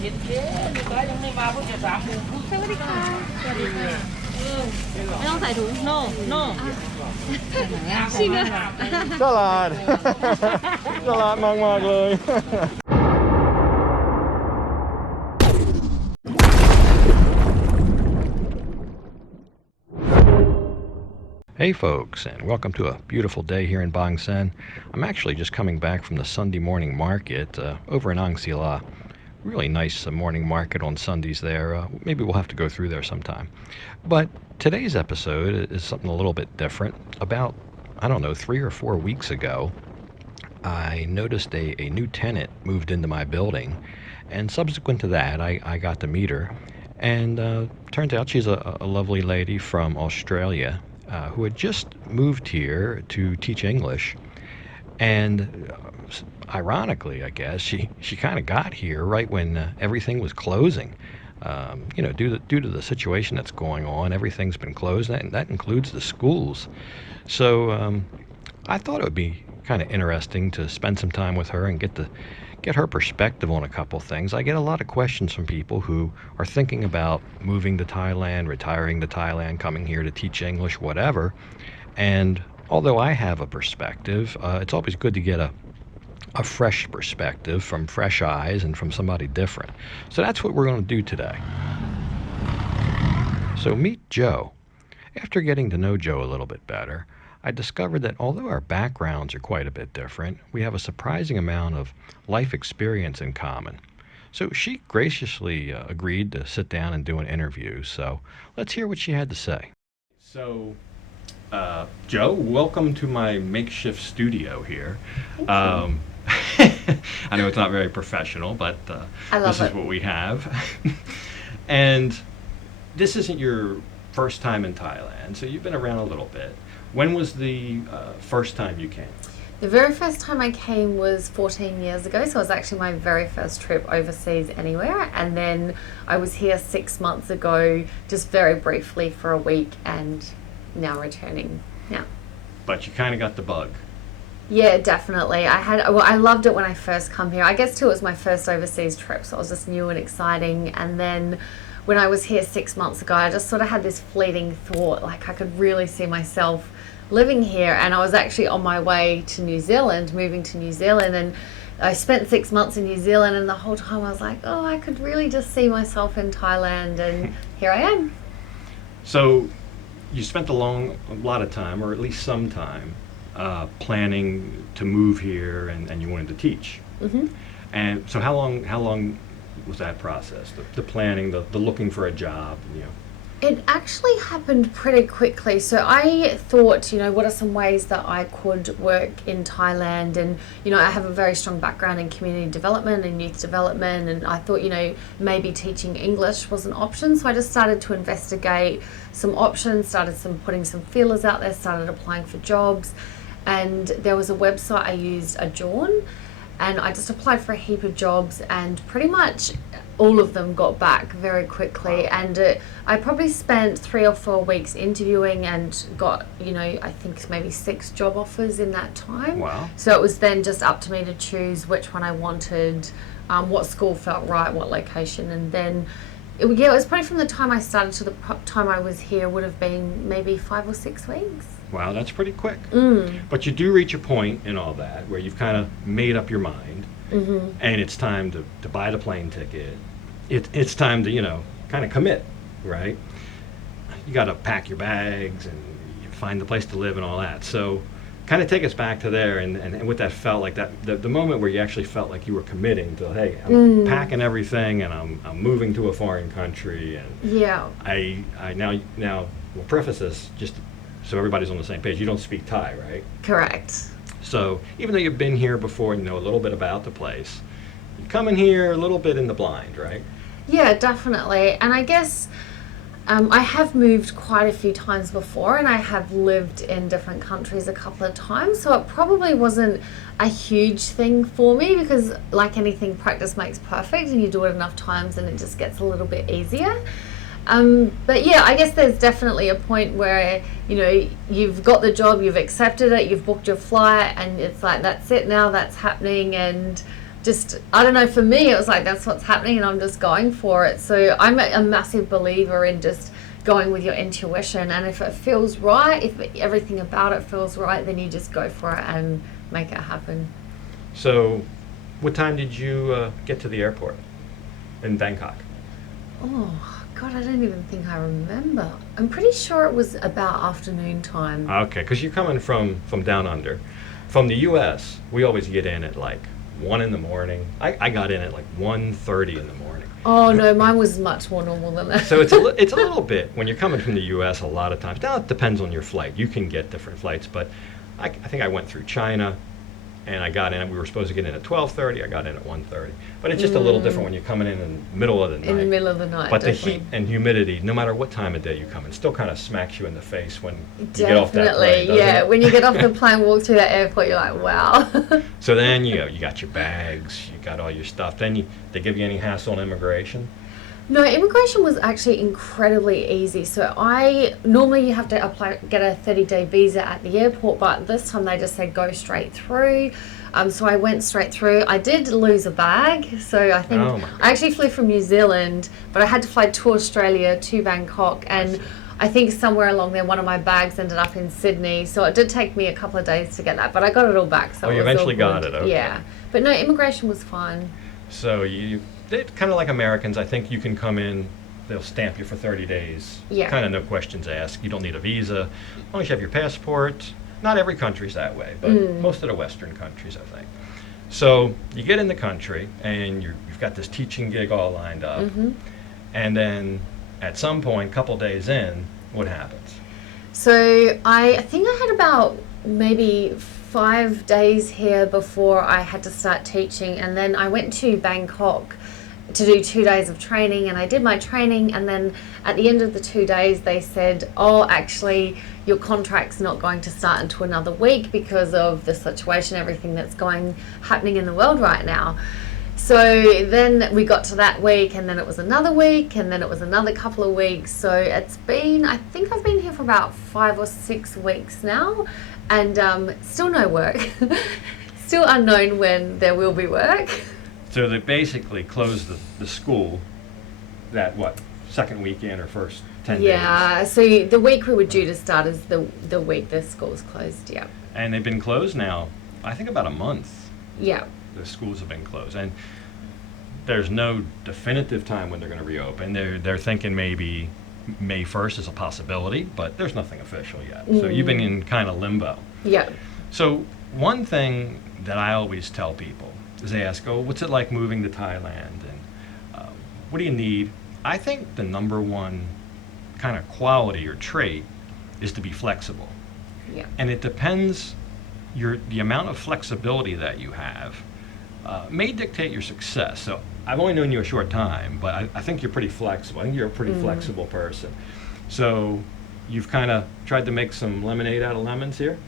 เย็นเย็นลูกค้ายังไม่มาเพิ่งจะ3 โมงครึ่งสวัสดีค่ะสวัสดีค่ะไม่ต้องใส่ถุง no no จริงเหรอ ฉลาด ฉลาดมากๆเลย Hey folks, and welcome to a beautiful day here in Bang Sen. I'm actually just coming back from the Sunday morning market over in Ang Sila. Really nice morning market on Sundays there. Maybe we'll have to go through there sometime. But today's episode is something a little bit different. About, 3 or 4 weeks ago, I noticed a new tenant moved into my building. And subsequent to that, I got to meet her. And turns out she's a lovely lady from Australia. Who had just moved here to teach English, and ironically, I guess she kind of got here right when everything was closing. Due to the situation that's going on, everything's been closed, and that includes the schools. So I thought it would be kind of interesting to spend some time with her and get her perspective on a couple things. I get a lot of questions from people who are thinking about moving to Thailand, retiring to Thailand, coming here to teach English, whatever. And although I have a perspective, it's always good to get a fresh perspective from fresh eyes and from somebody different. So that's what we're going to do today. So meet Joe. After getting to know Joe a little bit better, I discovered that although our backgrounds are quite a bit different, we have a surprising amount of life experience in common. So she graciously agreed to sit down and do an interview. So let's hear what she had to say. So, Joe, welcome to my makeshift studio here. I know it's not very professional, but this is what we have. And this isn't your first time in Thailand, so you've been around a little bit. When was the first time you came? The very first time I came was 14 years ago, so it was actually my very first trip overseas anywhere. And then I was here 6 months ago, just very briefly for a week, and now returning now. But you kind of got the bug. Yeah, definitely. I loved it when I first come here. I guess too, it was my first overseas trip, so it was just new and exciting. And then when I was here 6 months ago, I just sort of had this fleeting thought, like I could really see myself living here. And I was actually on my way to New Zealand, moving to New Zealand, and I spent 6 months in New Zealand, and the whole time I was like, oh, I could really just see myself in Thailand, and here I am. So you spent a lot of time, or at least some time, planning to move here, and you wanted to teach. Mm-hmm. And so how long was that process, the planning, the looking for a job, It actually happened pretty quickly. So I thought, what are some ways that I could work in Thailand? And, I have a very strong background in community development and youth development. And I thought, maybe teaching English was an option. So I just started to investigate some options, started putting some feelers out there, started applying for jobs. And there was a website I used, Adjourn. And I just applied for a heap of jobs, and pretty much all of them got back very quickly. Wow. And I probably spent 3 or 4 weeks interviewing and got, I think maybe 6 job offers in that time. Wow. So it was then just up to me to choose which one I wanted, what school felt right, what location. And then, it was probably from the time I started to the time I was here would have been maybe 5 or 6 weeks. Wow, that's pretty quick. Mm. But you do reach a point in all that where you've kind of made up your mind, mm-hmm. and it's time to buy the plane ticket. It's time to, kind of commit, right? You got to pack your bags and you find the place to live and all that. So kind of take us back to there and what that felt like, that the moment where you actually felt like you were committing to, hey, I'm packing everything and I'm moving to a foreign country. And yeah. I now we'll preface this just so everybody's on the same page. You don't speak Thai, right? Correct. So even though you've been here before and know a little bit about the place, you come in here a little bit in the blind, right? Yeah, definitely. And I guess I have moved quite a few times before, and I have lived in different countries a couple of times, so it probably wasn't a huge thing for me, because like anything, practice makes perfect, and you do it enough times and it just gets a little bit easier. But yeah, I guess there's definitely a point where, you've got the job, you've accepted it, you've booked your flight, and it's like, that's it now, that's happening, and just, I don't know, for me, it was like, that's what's happening and I'm just going for it. So I'm a massive believer in just going with your intuition. And if it feels right, if everything about it feels right, then you just go for it and make it happen. So, what time did you get to the airport in Bangkok? Oh, God, I don't even think I remember. I'm pretty sure it was about afternoon time. Okay, because you're coming from down under. From the U.S., we always get in at like 1 in the morning. I got in at like 1:30 in the morning. Oh, no, mine was much more normal than that. So it's a little bit, when you're coming from the U.S. a lot of times. Now, it depends on your flight. You can get different flights, but I think I went through China, and I got in, we were supposed to get in at 12:30, I got in at 1:30. But it's just a little different when you're coming in the middle of the night. In the middle of the night, But definitely. the heat and humidity, no matter what time of day you come in, still kind of smacks you in the face when you get off that plane, Definitely, doesn't yeah. it? When you get off the plane, walk through that airport, you're like, wow. So then, you got your bags, you got all your stuff. Then they give you any hassle on immigration? No, immigration was actually incredibly easy. So normally you have to get a 30-day visa at the airport, but this time they just said go straight through. So I went straight through. I did lose a bag, so I think I actually flew from New Zealand, but I had to fly to Australia, to Bangkok, and I think somewhere along there one of my bags ended up in Sydney. So it did take me a couple of days to get that, but I got it all back. So you eventually got it, okay. Yeah, but no, immigration was fine. So they're kind of like Americans. I think you can come in, they'll stamp you for 30 days. Yeah. Kind of no questions asked. You don't need a visa. As long as you have your passport. Not every country's that way, but most of the Western countries, I think. So you get in the country, and you've got this teaching gig all lined up. Mm-hmm. And then at some point, a couple days in, what happens? So I think I had about maybe 5 days here before I had to start teaching, and then I went to Bangkok to do 2 days of training, and I did my training, and then at the end of the 2 days they said, oh, actually your contract's not going to start until another week because of the situation, everything that's happening in the world right now. So then we got to that week, and then it was another week, and then it was another couple of weeks. So I think I've been here for about 5 or 6 weeks now, and still no work. Still unknown when there will be work. So they basically closed the school that, second weekend or first 10 days? Yeah, so the week we were due to start is the week the school's closed, yeah. And they've been closed now, I think about a month. Yeah. The schools have been closed. And there's no definitive time when they're going to reopen. They're thinking maybe May 1st is a possibility, but there's nothing official yet. So you've been in kind of limbo. Yeah. So one thing that I always tell people is they ask, oh, what's it like moving to Thailand? And what do you need? I think the number one kind of quality or trait is to be flexible. Yeah. And it depends, the amount of flexibility that you have may dictate your success. So I've only known you a short time, but I think you're pretty flexible. I think you're a pretty flexible person. So you've kind of tried to make some lemonade out of lemons here?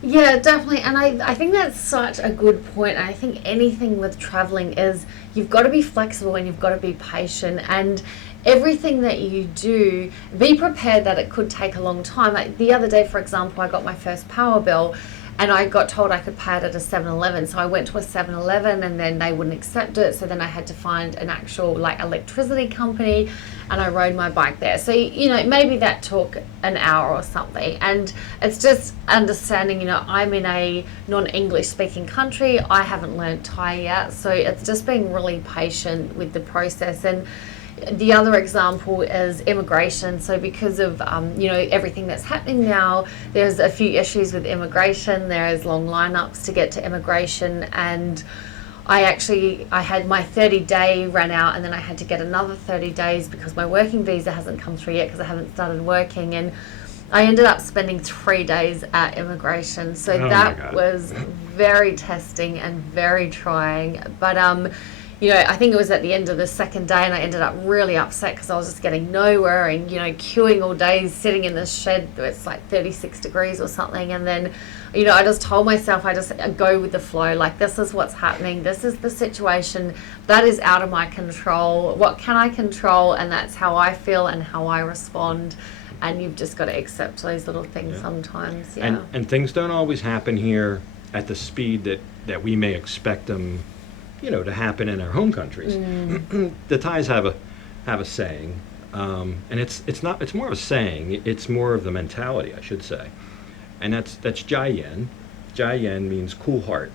Yeah, definitely. And I think that's such a good point. I think anything with traveling is you've got to be flexible and you've got to be patient. And everything that you do, be prepared that it could take a long time. Like the other day, for example, I got my first power bill, and I got told I could pay it at a 7-Eleven. So I went to a 7-Eleven, and then they wouldn't accept it. So then I had to find an actual electricity company, and I rode my bike there. So, maybe that took an hour or something. And it's just understanding, I'm in a non-English speaking country. I haven't learned Thai yet. So it's just being really patient with the process. And the other example is immigration. So because of everything that's happening now, there's a few issues with immigration. There is long lineups to get to immigration, and I had my 30-day ran out, and then I had to get another 30 days because my working visa hasn't come through yet because I haven't started working, and I ended up spending 3 days at immigration. So that was very testing and very trying. But I think it was at the end of the second day, and I ended up really upset because I was just getting nowhere, and queuing all day, sitting in this shed where it's like 36 degrees or something. And then I just told myself, I just go with the flow, like this is what's happening, this is the situation that is out of my control. What can I control? And that's how I feel and how I respond. And you've just got to accept those little things sometimes. And things don't always happen here at the speed that we may expect them to happen in our home countries. The Thais have a saying, and it's more of a saying. It's more of the mentality, I should say, and that's Jai Yen. Jai Yen means cool heart,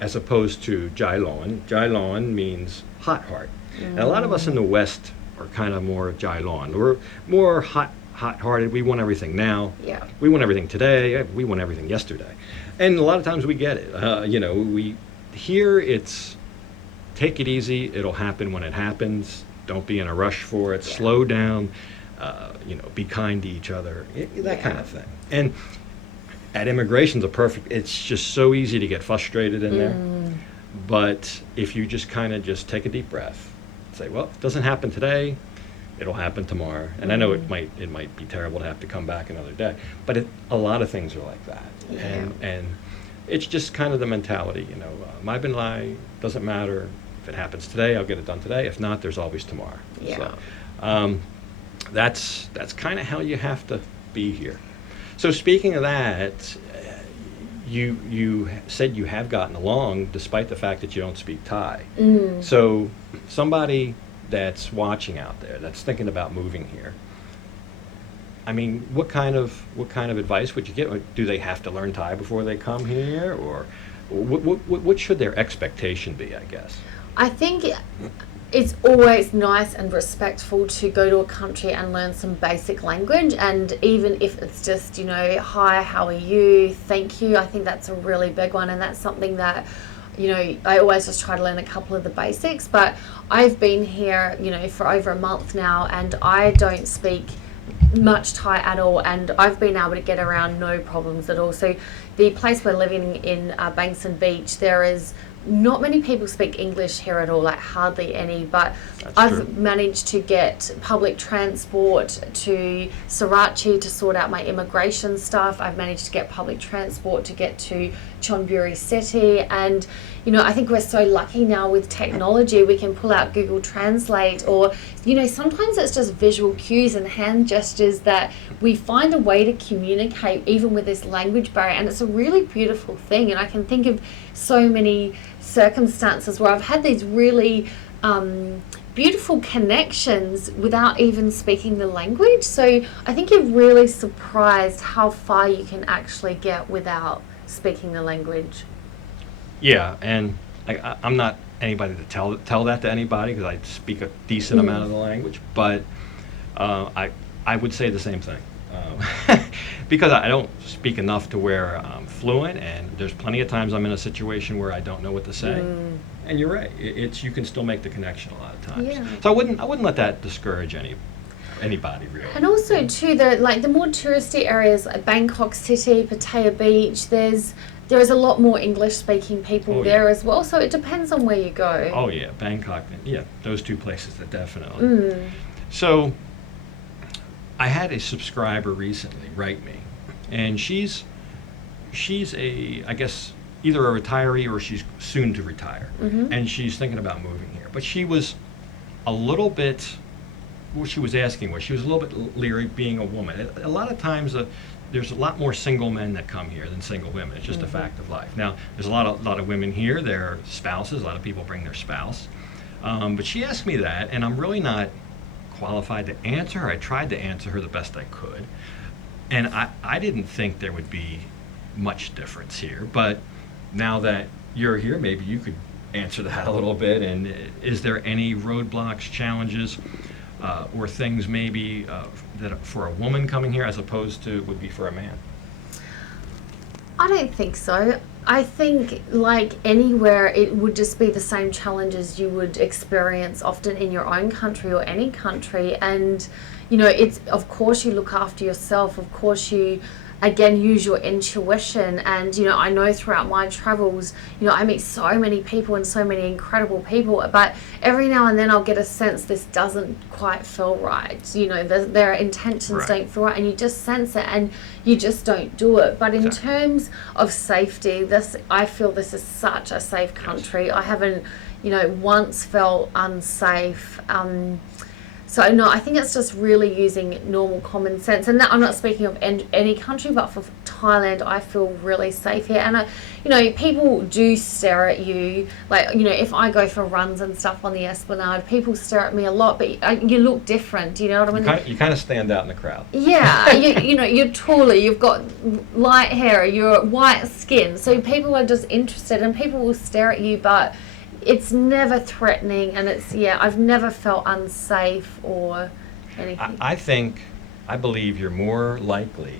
as opposed to Jai Lon. Jai Lon means hot heart. And a lot of us in the West are kind of more Jai Lon. We're more hot-hearted. We want everything now. Yeah. We want everything today. We want everything yesterday. And a lot of times we get it. Here it's take it easy. It'll happen when it happens. Don't be in a rush for it. Yeah. Slow down. Be kind to each other. That kind of thing. And at immigration's it's just so easy to get frustrated in there. But if you just kind of just take a deep breath, say, well, it doesn't happen today, it'll happen tomorrow. And I know it might be terrible to have to come back another day, but a lot of things are like that. Yeah. And it's just kind of the mentality, my bin lai, doesn't matter. If it happens today, I'll get it done today. If not, there's always tomorrow. Yeah. So that's kind of how you have to be here. So speaking of that, you said you have gotten along despite the fact that you don't speak Thai. So somebody that's watching out there, that's thinking about moving here, I mean, what kind of advice would you get? Do they have to learn Thai before they come here, or what should their expectation be, I guess? I think it's always nice and respectful to go to a country and learn some basic language, and even if it's just, hi, how are you, thank you, I think that's a really big one, and that's something that, I always just try to learn a couple of the basics. But I've been here, for over a month now, and I don't speak much Thai at all, and I've been able to get around no problems at all. So the place we're living in, Bankson Beach, there is not many people speak English here at all, like hardly any, but I've managed to get public transport to Sriracha to sort out my immigration stuff. I've managed to get public transport to get to Chonburi City, and I think we're so lucky now with technology. We can pull out Google Translate, or sometimes it's just visual cues and hand gestures that we find a way to communicate even with this language barrier, and it's a really beautiful thing. And I can think of so many circumstances where I've had these really beautiful connections without even speaking the language. So I think you're really surprised how far you can actually get without speaking the language. Yeah, and I'm not anybody to tell that to anybody, because I speak a decent amount of the language, but I would say the same thing. Because I don't speak enough to where I'm fluent, and there's plenty of times I'm in a situation where I don't know what to say. And you're right, you can still make the connection a lot of times. Yeah. So I wouldn't let that discourage anybody really. And also too, the more touristy areas like Bangkok City, Pattaya Beach, there is a lot more English speaking people there as well. So it depends on where you go. Oh yeah, Bangkok, those two places are definitely. So I had a subscriber recently write me, and she's I guess either a retiree or she's soon to retire, and she's thinking about moving here. But she was a little bit, what she was asking was, she was a little bit leery being a woman. A lot of times there's a lot more single men that come here than single women. It's just a fact of life. Now, there's a lot of women here, their spouses, a lot of people bring their spouse. But she asked me that, and I'm really not qualified to answer her. I tried to answer her the best I could. And I didn't think there would be much difference here. But now that you're here, maybe you could answer that a little bit. And is there any roadblocks, challenges, or things maybe that for a woman coming here as opposed to would be for a man? I don't think so. I think like anywhere, it would just be the same challenges you would experience often in your own country or any country. And, it's, of course you look after yourself. Of course you, again, use your intuition. And, I know throughout my travels, I meet so many people and so many incredible people, but every now and then I'll get a sense this doesn't quite feel right. Their intentions don't feel right, and you just sense it and you just don't do it. But in terms of safety, I feel this is such a safe country. I haven't, once felt unsafe. So no, I think it's just really using normal common sense. And that, I'm not speaking of any country, but for Thailand, I feel really safe here. And, you know, people do stare at you. Like, you know, if I go for runs and stuff on the Esplanade, people stare at me a lot, but you look different, you know what I mean? You kind of stand out in the crowd. Yeah, you know, you're taller, you've got light hair, you're white skin, so people are just interested and people will stare at you, but it's never threatening, and I've never felt unsafe or anything. I believe you're more likely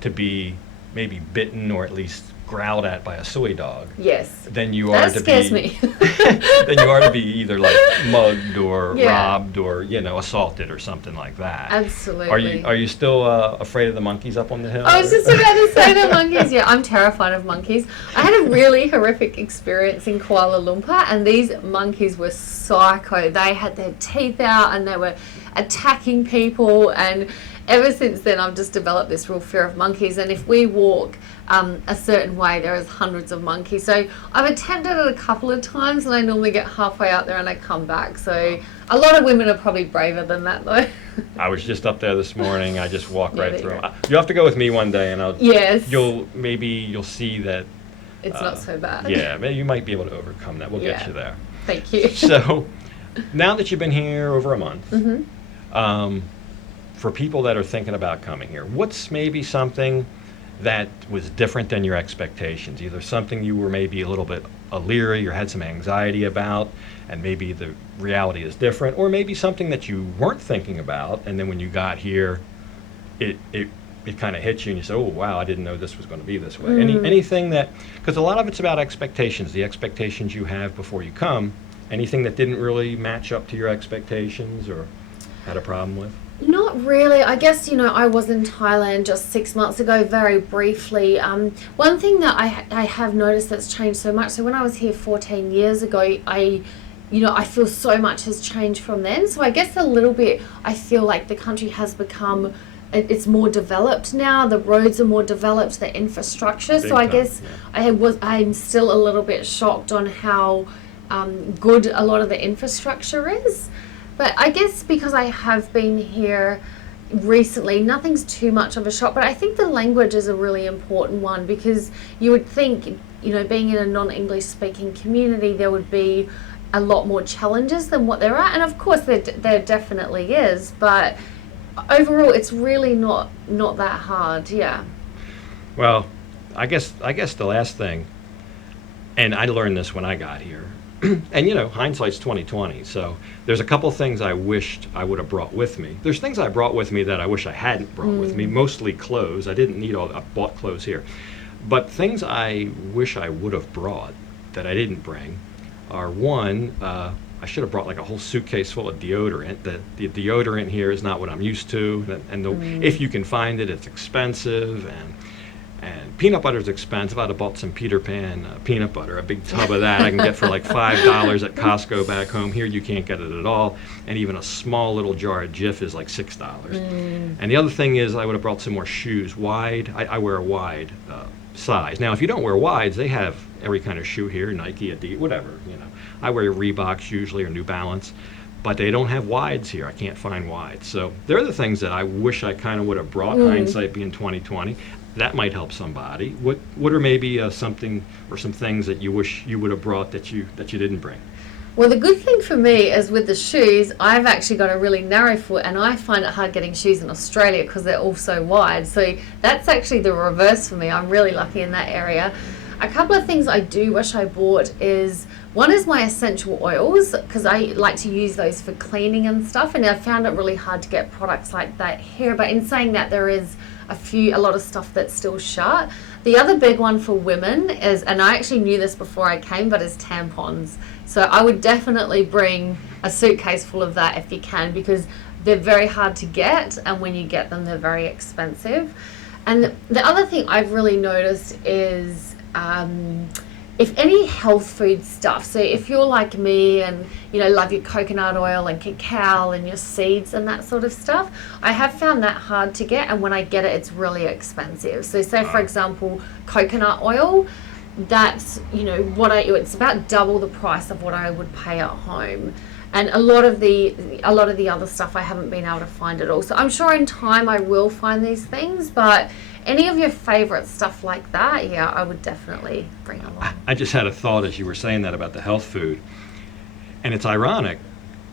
to be maybe bitten or at least growled at by a soy dog. Yes. Than you That are to scares be me. than you are to be either like mugged or Yeah. robbed or, you know, assaulted or something like that. Absolutely. Are you still afraid of the monkeys up on the hill? I was just about to say the monkeys. Yeah, I'm terrified of monkeys. I had a really horrific experience in Kuala Lumpur, and these monkeys were psycho. They had their teeth out and they were attacking people, and ever since then I've just developed this real fear of monkeys. And if we walk a certain way, there is hundreds of monkeys. So I've attempted it a couple of times, and I normally get halfway out there and I come back. So a lot of women are probably braver than that, though. I was just up there this morning. I just walked Yeah, right there through you 'em. You'll have to go with me one day, and Yes. you'll see that. It's not so bad. Yeah, maybe you might be able to overcome that. We'll get Yeah. you there. Thank you. So, now that you've been here over a month, Mm-hmm. For people that are thinking about coming here, what's maybe something that was different than your expectations? Either something you were maybe a little bit leery or had some anxiety about, and maybe the reality is different, or maybe something that you weren't thinking about, and then when you got here, it kind of hit you and you said, oh wow, I didn't know this was going to be this way. Anything that, because a lot of it's about expectations, the expectations you have before you come. Anything that didn't really match up to your expectations or had a problem with? Not really. I guess, you know, I was in Thailand just 6 months ago, very briefly. One thing that I have noticed that's changed so much, so when I was here 14 years ago, I feel so much has changed from then. So I guess a little bit, I feel like the country has become, it's more developed now. The roads are more developed, the infrastructure. Big so I time, guess yeah. I'm still a little bit shocked on how good a lot of the infrastructure is. But I guess because I have been here recently, nothing's too much of a shock. But I think the language is a really important one, because you would think, you know, being in a non-English speaking community, there would be a lot more challenges than what there are. And of course there definitely is. But overall, it's really not that hard, yeah. Well, I guess the last thing, and I learned this when I got here, and you know, hindsight's 20/20. So there's a couple things I wished I would have brought with me. There's things I brought with me that I wish I hadn't brought with me. Mostly clothes. I didn't need I bought clothes here, but things I wish I would have brought that I didn't bring are one. I should have brought like a whole suitcase full of deodorant. The deodorant here is not what I'm used to, and if you can find it, it's expensive, and peanut butter is expensive. I'd have bought some Peter Pan peanut butter, a big tub of that I can get for like $5 at Costco back home. Here you can't get it at all, and even a small little jar of Jif is like $6. And the other thing is I would have brought some more shoes, wide. I wear a wide size. Now, if you don't wear wides, they have every kind of shoe here, Nike, Adidas, whatever, you know. I wear Reeboks usually or New Balance, but they don't have wides here. I can't find wides. So they're the things that I wish I kind of would have brought, hindsight being 20/20. That might help somebody. What are maybe something or some things that you wish you would have brought that you didn't bring? Well, the good thing for me is with the shoes, I've actually got a really narrow foot, and I find it hard getting shoes in Australia because they're all so wide. So that's actually the reverse for me. I'm really lucky in that area. A couple of things I do wish I bought is, one is my essential oils, because I like to use those for cleaning and stuff, and I found it really hard to get products like that here. But in saying that, there is a lot of stuff that's still shut. The other big one for women is, and I actually knew this before I came, but is tampons. So I would definitely bring a suitcase full of that if you can, because they're very hard to get, and when you get them, they're very expensive. And the other thing I've really noticed is if any health food stuff, so if you're like me and, you know, love your coconut oil and cacao and your seeds and that sort of stuff, I have found that hard to get, and when I get it, it's really expensive. So say, for example, coconut oil, that's, you know, it's about double the price of what I would pay at home. And a lot of the a lot of the other stuff I haven't been able to find at all. So I'm sure in time I will find these things, but any of your favorite stuff like that, yeah, I would definitely bring along. I just had a thought as you were saying that about the health food. And it's ironic.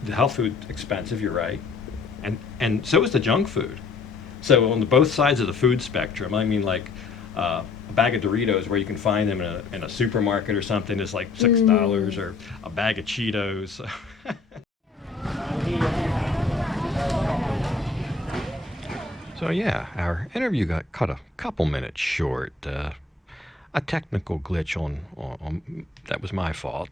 The health food's expensive, you're right. And so is the junk food. So on both sides of the food spectrum, I mean, like a bag of Doritos where you can find them in a supermarket or something is like $6, or a bag of Cheetos. So yeah, our interview got cut a couple minutes short. A technical glitch on that was my fault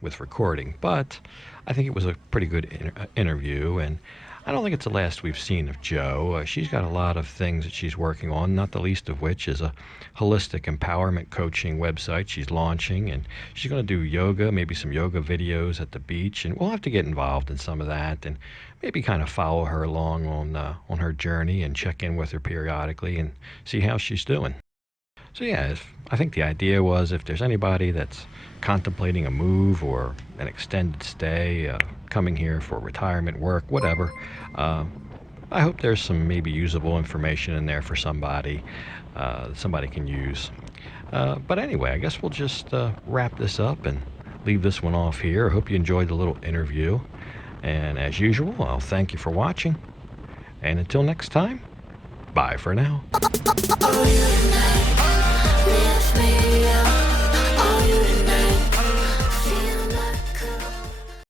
with recording, but I think it was a pretty good interview, and I don't think it's the last we've seen of Jo. She's got a lot of things that she's working on, not the least of which is a holistic empowerment coaching website she's launching, and she's going to do yoga, maybe some yoga videos at the beach, and we'll have to get involved in some of that and maybe kind of follow her along on her journey and check in with her periodically and see how she's doing. So yeah, I think the idea was if there's anybody that's contemplating a move or an extended stay, coming here for retirement work, whatever, I hope there's some maybe usable information in there for somebody somebody can use. But anyway, I guess we'll just wrap this up and leave this one off here. I hope you enjoyed the little interview. And as usual, I'll thank you for watching. And until next time, bye for now.